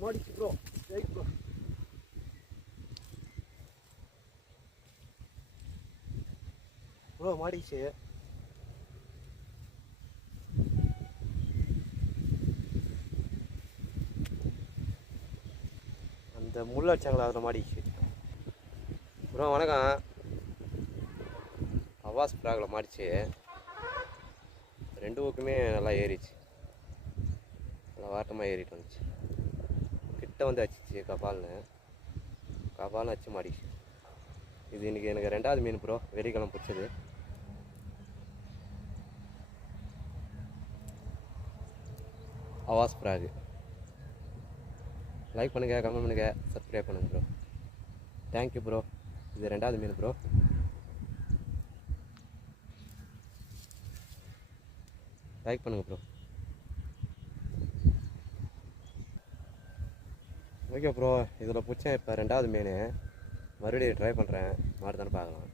மாடிச்சு bro. Right bro. Bro மாடிச்சு. அந்த முள் அடிச்சாங்களா அதில் மாடிச்சு. ப்ரோ வணக்கம். அவாஸ் ப்ராகில் மாடிச்சு. ரெண்டு பக்கமே நல்லா ஏறிச்சு. நல்லா வாட்டமாக ஏறிட்டு வந்துச்சு. கிட்ட வந்து அடிச்சிச்சு கபால்னு அடிச்சு மாடிச்சு. இது இன்றைக்கி எனக்கு 2வது மீன் ப்ரோ. வெள்ளிக்கிழமை பிடிச்சது. அவாஸ் ப்ராகு. லைக் பண்ணுங்கள், கமெண்ட் பண்ணுங்கள், சப்ஸ்கிரைப் பண்ணுங்கள் ப்ரோ. Thank you bro. இது 2வது மீன் ப்ரோ. லைக் பண்ணுங்கள் ப்ரோ. Okay bro. இதில் பிடிச்சேன் இப்போ 2வது மீன். மறுபடியும் ட்ரை பண்ணுறேன். மாறுதானே பார்க்கலாம்.